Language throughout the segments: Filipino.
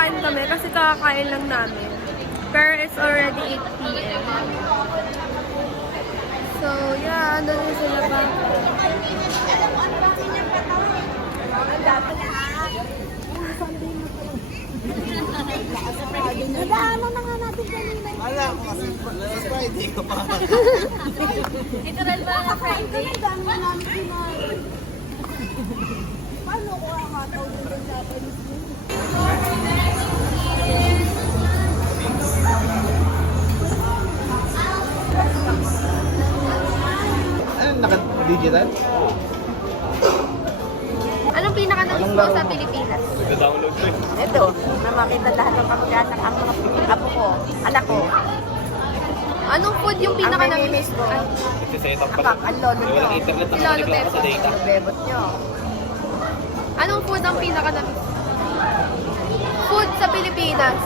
kakain kami kasi kakakain lang namin. Pero it's already 8 p.m. So, yeah, doon yung sila pa. Nagaanan na nga natin kanina. Wala ako kasi last Friday ko pa. Literal ba na Friday? Ang dami na namin kinain. Paano ko ang hataw din ng Japanese food? Ano, naka-digital? Anong pinaka-namiss mo sa Pilipinas? Nag-download ko eh. Ito, na makita lahat ng kamag-anak ang mga apo ko, anak ko. Anong food yung Ang pinaka-namiss namimiss ko, Nagsiset up ang lolo nyo. Walang internet Si na Lolo connect lang ako sa data. Ang bebot nyo. Anong food ang pinaka-namiss? Food sa Pilipinas.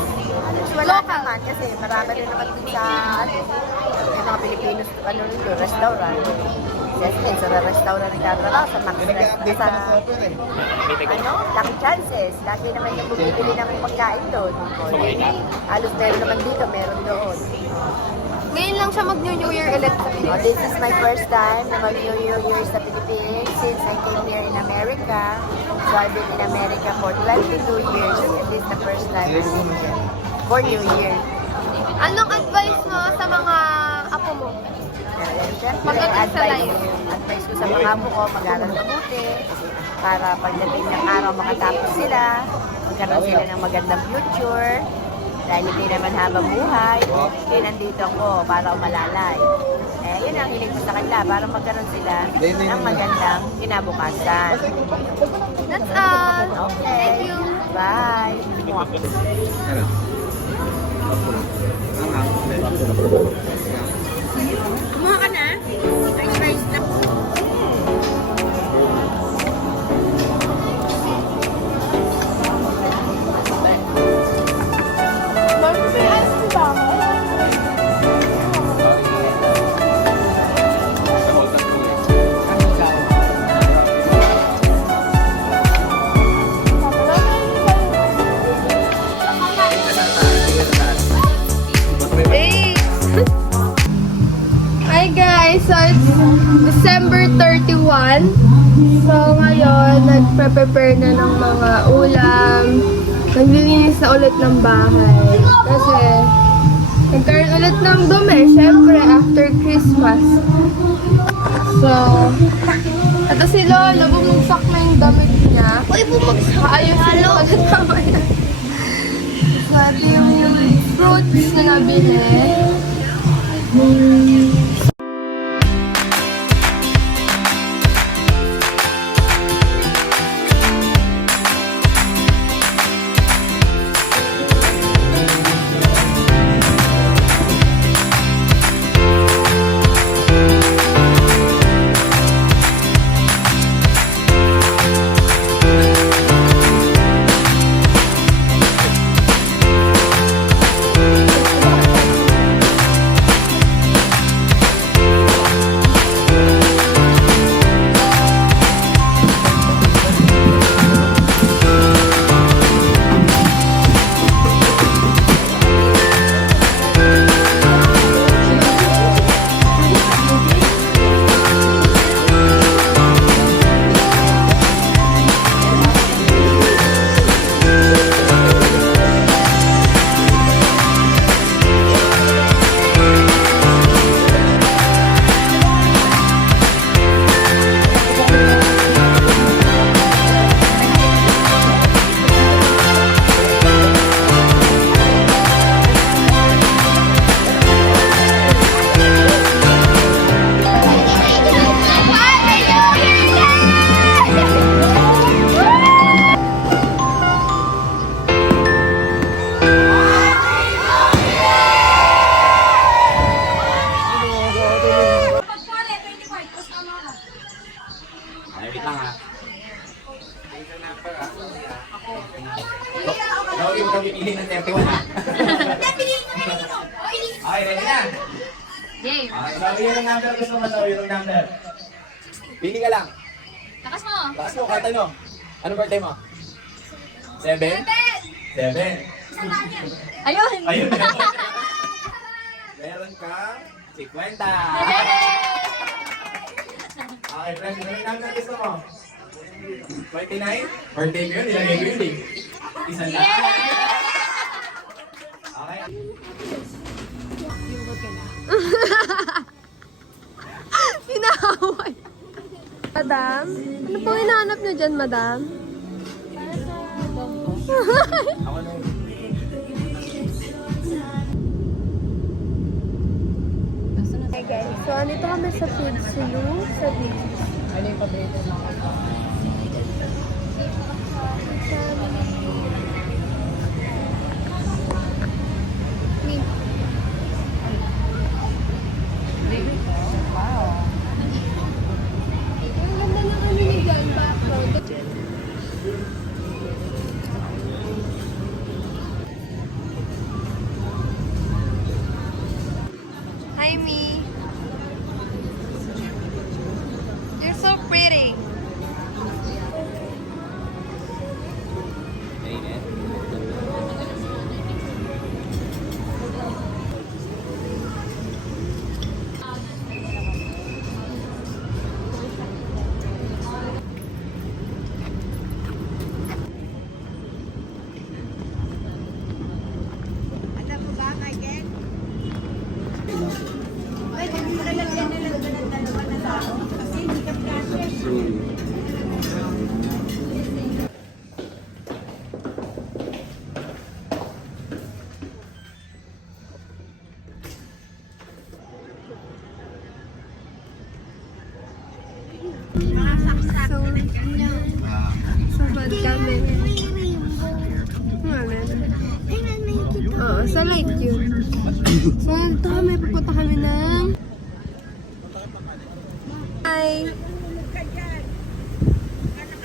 Wala naman kasi marami rin naman din sa yung mga Pilipinos, restaurant. Kasi sa restaurant rin katrabaho, sa Max Nag-update pa ng software eh. Lucky Chances. Lagi naman yung bumibili ng pagkain doon. Halos meron naman dito, meron doon. Ngayon lang siya mag-New Year ulit sa Oh, Pilipinas. this is my first time na mag-New Year sa Philippines since I came here in America. So I've been in America for 22 years. And this is the first time for New Year. Anong advice mo sa mga apo mo? Siyempre, Pagdating sa life. advice ko sa mga apo ko, mag-aral mabuti para pagdating ng araw makatapos sila, magkaroon sila ng magandang future. Dahil hindi naman habang buhay, kaya nandito ako para umalalay. Eh, yun ang hiling ko sa kanila, para magkaroon sila ng magandang kinabukasan. That's all. Okay. Thank you. Bye. Ano? Kumuha ka na? French fries na. Hey! Hi guys! So it's December 31. So ngayon, nagpe-prepare na ng mga ulam. Naglilinis na ulit ng bahay. Kasi nagkaroon ulit ng dumi, syempre after Christmas. So, ito si Lola, bumagsak na yung damit niya. Uy, bumagsak! Ayusin na ulit mamaya. So, ito yung fruits na nabili. Ay, wait lang ha. Lagi mo kami pili ng 31 ha. Okay, ready na? Game. Okay, sabi yun ang number. Gusto mo sabi yun ang number. Pili ka lang. Lakas mo. Lakas mo, kata nyo. Anong birthday mo? 7? 7! 7. Ayun! Ayun. Meron kang 50. Okay, friends. Ano yung number gusto mo? 29? Birthday ko yun. Nilagay ko yun eh. Isa na. Okay. Hinahaway. Madam? Ano pong hinahanap niyo dyan, madam? Ako na yun. Hey guys, so andito kami sa Food Sulu sa beach. Ano yung paborito mo? Wow. Ang ganda ng ano ni John, background. Hi, Me. You're so pretty. Alam mo ba, Michael? Pwede mo lalagyan na lang ng dalawa na tao kasi hindi ka practice. So, sabad kami. Oo, sa light yun. So, ito kami, pupunta kami ng... Hi!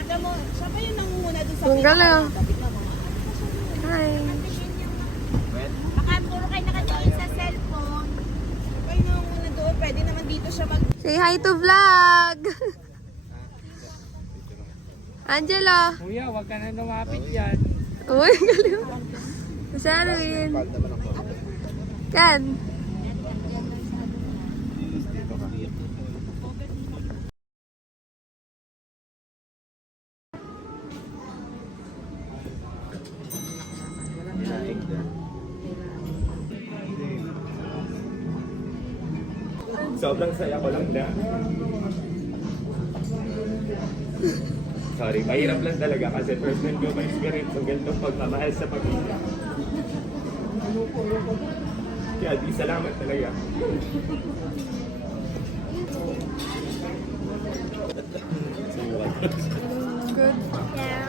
Alam mo, siya ba yung nangunguna doon sa Ang galang. Tignan mo. Hi! Baka puro kayo nakatingin sa cellphone. Kayo nangunguna doon, pwede naman dito siya mag... Say hi to vlog! Angela! Kuya, wag ka na lumapit dyan. Uy, galing. Si Arwin. Kan. Sobrang saya ko lang na. Sorry, mahirap lang talaga kasi first time ko ma-experience ang ganitong pagmamahal sa pamilya. Kaya di salamat talaga. Good. Hi.